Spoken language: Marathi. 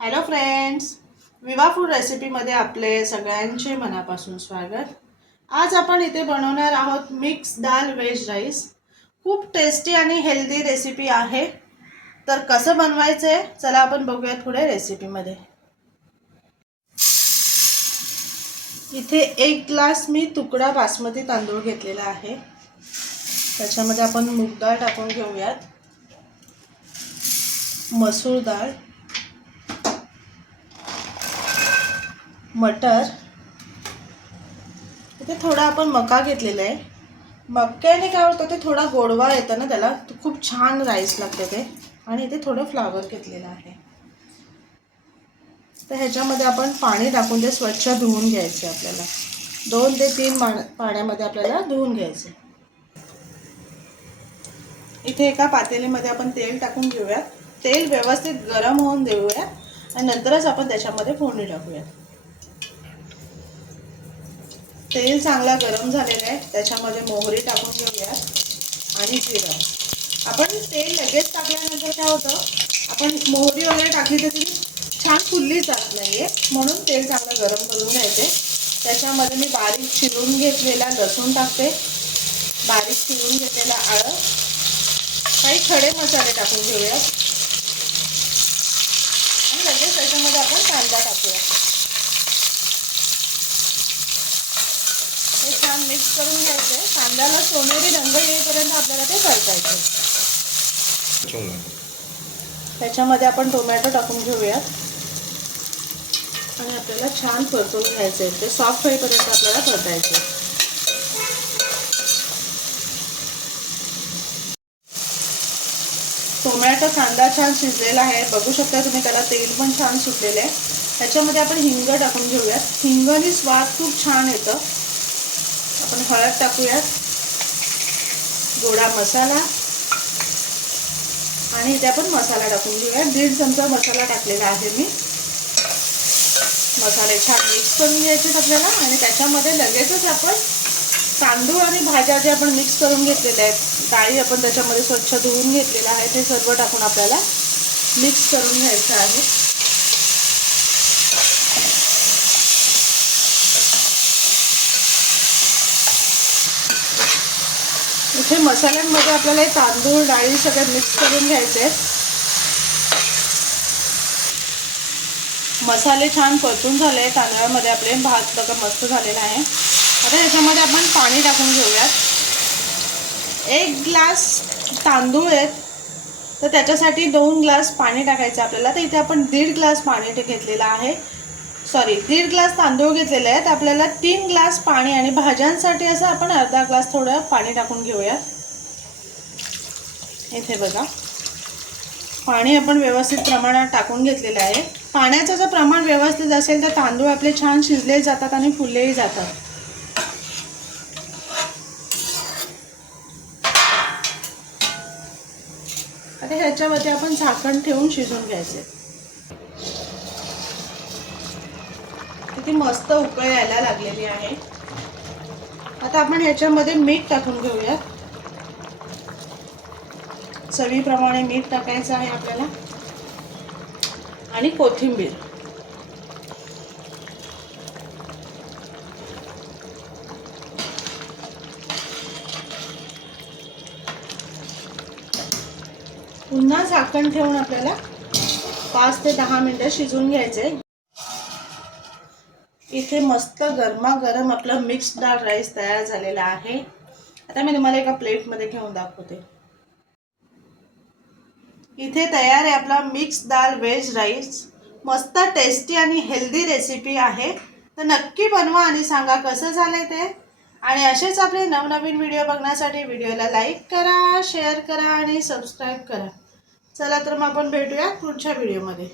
हॅलो फ्रेंड्स विवा फूड रेसिपीमध्ये आपले सगळ्यांचे मनापासून स्वागत. आज आपण इथे बनवणार आहोत मिक्स दाल व्हेज राईस खूप टेस्टी आणि हेल्दी रेसिपी आहे. तर कसं बनवायचं आहे चला आपण बघूयात पुढे रेसिपीमध्ये इथे एक ग्लास मी तुकडा बासमती तांदूळ घेतलेला आहे. त्याच्यामध्ये आपण मूग डाळ टाकून घेऊयात. मसूर डाळ. मटर. इथे थोडा आपण मका घेतलेला आहे. मक्याने काय होतं ते थोडा गोडवा येतं ना त्याला. खूप छान राईस लागतं ते. आणि इथे थोडं फ्लावर घेतलेलं आहे. तर ह्याच्यामध्ये आपण पाणी टाकून ते स्वच्छ धुवून घ्यायचे आपल्याला. दोन ते तीन माण पाण्यामध्ये आपल्याला धुवून घ्यायचे. इथे एका पातेलीमध्ये आपण तेल टाकून घेऊया तेल व्यवस्थित गरम होऊन देऊया आणि नंतरच आपण त्याच्यामध्ये फोडणी टाकूया तेल चांगला गरम झालेला आहे. त्याच्यामध्ये मोहरी टाकून घेऊया आणि जिरं. आपण तेल लगेच टाकल्यानंतर काय होतं? आपण मोहरी वगैरे टाकली तर ती छान फुलली जात नाही आहे म्हणून तेल चांगलं गरम करून घ्यायचे. त्याच्यामध्ये मी बारीक चिरून घेतलेला लसूण टाकते. बारीक चिरून घेतलेला आळं. काही खडे मसाले टाकून घेऊया आणि लगेच त्याच्यामध्ये आपण कांदा टाकूया हे छान मिक्स करून घ्यायचे. कांद्याला सोनेरी रंग येईपर्यंत आपल्याला ते परतायचे त्याच्यामध्ये आपण टोमॅटो टाकून घेऊयात. आणि आपल्याला छान परचून घ्यायचं आहे ते सॉफ्ट होईपर्यंत आपल्याला परतायचे टोमॅटो कांदा छान शिजलेला आहे. बघू शकता तुम्ही त्याला तेल पण छान सुटलेलं आहे. त्याच्यामध्ये आपण हिंग टाकून घेऊयात. हिंगनी स्वाद खूप छान येतं. आपण हळद टाकूयात. गोडा मसाला. आणि इथे आपण मसाला टाकून घेऊया दीड चमचा मसाला टाकलेला आहे मी. मसाले छान मिक्स करून घ्यायचे आपल्याला. आणि त्याच्यामध्ये लगेचच आपण तांदूळ आणि भाज्या जे आपण मिक्स करून घेतलेल्या आहेत डाळी आपण त्याच्यामध्ये स्वच्छ धुवून घेतलेलं आहे ते सर्व टाकून आपल्याला मिक्स करून घ्यायचं आहे. इथे मसाल्यांमध्ये आपल्याला हे तांदूळ डाळी सगळ्या मिक्स करून घ्यायचे आहेत. मसाले छान परतून झाले तांदळामध्ये आपले भात बघा मस्त झालेला आहे. आता ह्याच्यामध्ये आपण पाणी टाकून घेऊयात. एक ग्लास तांदूळ आहेत. तर त्याच्यासाठी दोन ग्लास पाणी टाकायचं आपल्याला. तर इथे आपण दीड ग्लास पाणी ते घेतलेलं आहे. सॉरी दीड ग्लास तांदूळ घेतलेले आहेत. आपल्याला तीन ग्लास पाणी आणि भाज्यांसाठी असं आपण अर्धा ग्लास थोडं पाणी टाकून घेऊयात इथे बघा. पाणी आपण व्यवस्थित प्रमाणात टाकून घेतलेलं आहे. पाण्याचं जर प्रमाण व्यवस्थित असेल तर तांदूळ आपले छान शिजले जातात आणि फुललेही जातात. आता ह्याच्यावरती आपण झाकण ठेवून शिजून घ्यायचे. किती मस्त उकळ यायला लागलेली आहे. आता आपण ह्याच्यामध्ये मीठ टाकून घेऊया चवीप्रमाणे मीठ टाकायचं आहे आपल्याला. आणि कोथिंबीर. पुन्हा झाकण ठेवून आपल्याला पाच ते दहा मिनिटं शिजवून घ्यायचे इथे मस्त गरमागरम आपलं मिक्स डाळ राईस तयार झालेला आहे. आता मी तुम्हाला एका प्लेटमध्ये घेऊन दाखवते. इथे तयार आहे आपला मिक्स दाल व्हेज राईस मस्त टेस्टी आणि हेल्दी रेसिपी आहे. तर नक्की बनवा आणि सांगा कसं झालंय ते. आणि असेच आपले नवनवीन व्हिडिओ बघण्यासाठी व्हिडिओला लाईक करा शेअर करा आणि सबस्क्राईब करा. चला तर मग आपण भेटूया पुढच्या व्हिडिओमध्ये